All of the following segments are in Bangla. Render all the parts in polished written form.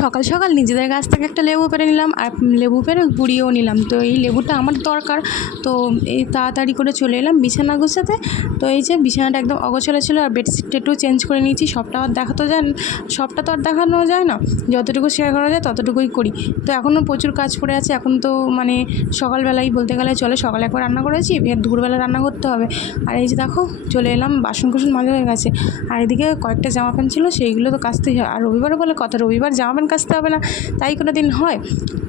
সকাল সকাল নিজেদের গাছ থেকে একটা লেবু পেড়ে নিলাম, আর লেবু পেড়ে পুড়িয়েও নিলাম। তো এই লেবুটা আমার দরকার, তো এই তাড়াতাড়ি করে চলে এলাম বিছানা গোছাতে। তো এই যে বিছানাটা একদম অগোছালো ছিল, আর বেডশিটটা একটু চেঞ্জ করে নিয়েছি। সবটা আর সবটা তো আর দেখানো যায় না, যতটুকু শেয়ার করা যায় ততটুকুই করি। তো এখনও প্রচুর কাজ পড়ে আছে। এখন তো মানে সকালবেলাই বলতে গেলে চলে, সকালে একবার রান্না করেছি, ফের দুপুরবেলা রান্না করতে হবে। আর এই যে দেখো চলে এলাম, বাসন কুসন মাজা হয়ে গেছে। আর এদিকে কয়েকটা জামা প্যান্ট ছিল, সেইগুলো তো কাচতেই হয়। আর রবিবারে বলে কথা, রবিবার জামা প্যান্ট কাচতে হবে না তাই কোনো দিন হয়?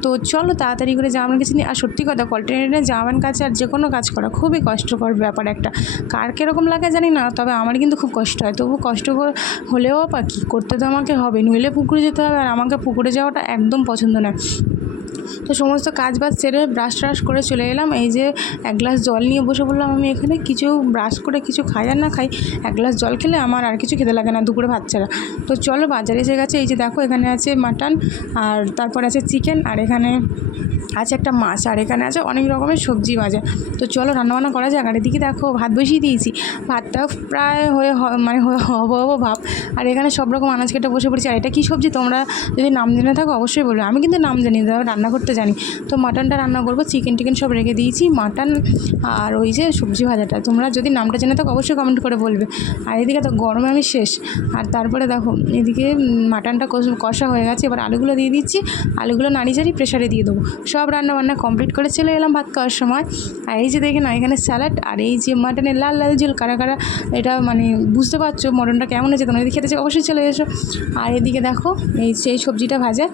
তো চলো তাড়াতাড়ি করে জামা প্যান্ট কেচে নিই। আর সত্যি কথা, কল্টেনে জামা প্যান্ট কাচা আর যে কোনো কাজ করা খুবই কষ্টকর ব্যাপার একটা। কার কীরকম লাগে জানি না, তবে আমার কিন্তু খুব কষ্ট হয়। তবু কষ্ট হলেও বা কী করতে তো আমাকে হবে, নইলে পুকুরে যেতে হবে। আর আমাকে পুকুরে যাওয়াটা একদম পছন্দ নয়। তো সমস্ত কাজ বাজ সেরে ব্রাশ ট্রাশ করে চলে এলাম। এই যে এক গ্লাস জল নিয়ে বসে পড়লাম আমি এখানে। কিছু ব্রাশ করে কিছু খাই আর না খাই, এক গ্লাস জল খেলে আমার আর কিছু খেতে লাগে না দুপুরে ভাত ছাড়া। তো চলো বাজারে এসে গেছে। এই যে দেখো এখানে আছে মাটন, আর তারপর আছে চিকেন, আর এখানে আছে একটা মাছ, আর এখানে আছে অনেক রকমের সবজি ভাজা। তো চলো রান্নাবান্না করা যাক। আর এদিকে দেখো ভাত বসিয়ে দিয়েছি, ভাতটা প্রায় মানে হবো ভাব। আর এখানে সব রকম আনাজ কেটে বসে পড়েছি। আর এটা কী সবজি তোমরা যদি নাম জেনে থাকো অবশ্যই বলবে, আমি কিন্তু নাম জানি না, রান্না করতে জানি। তো মাটনটা রান্না করবো, চিকেন টিকেন সব রেখে দিয়েছি, মাটন আর ওই যে সবজি ভাজাটা। তোমরা যদি নামটা জেনে থাকো অবশ্যই কমেন্ট করে বলবে। আর এদিকে তো গরমে আমি শেষ। আর তারপরে দেখো এদিকে মাটনটা কষা হয়ে গেছে, এবার আলুগুলো দিয়ে দিচ্ছি, আলুগুলো নাড়ি প্রেশারে দিয়ে দেবো। সব রান্নাবান্না কমপ্লিট করে চলে এলাম ভাত খাওয়ার সময়। আর এই যে দেখে না এখানে স্যালাড, আর এই যে মাটনের লাল লাল ঝোল। কারা কারা এটা মানে বুঝতে পারছো মটনটা কেমন হয়েছে, তোমরা যদি খেতে চাও অবশ্যই চলে এসো। আর এদিকে দেখো এই সেই সবজিটা ভাজা,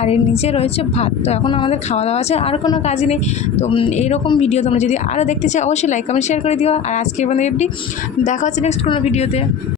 আর এর নিচে রয়েছে ভাত। তো এখন আমাদের খাওয়া দাওয়া আছে, আর কোনো কাজ নেই। তো এইরকম ভিডিও তোমরা যদি আরও দেখতে চাও অবশ্যই লাইক কমেন্ট শেয়ার করে দিও। আর আজকের মধ্যে দেখা হচ্ছে নেক্সট কোনো ভিডিওতে।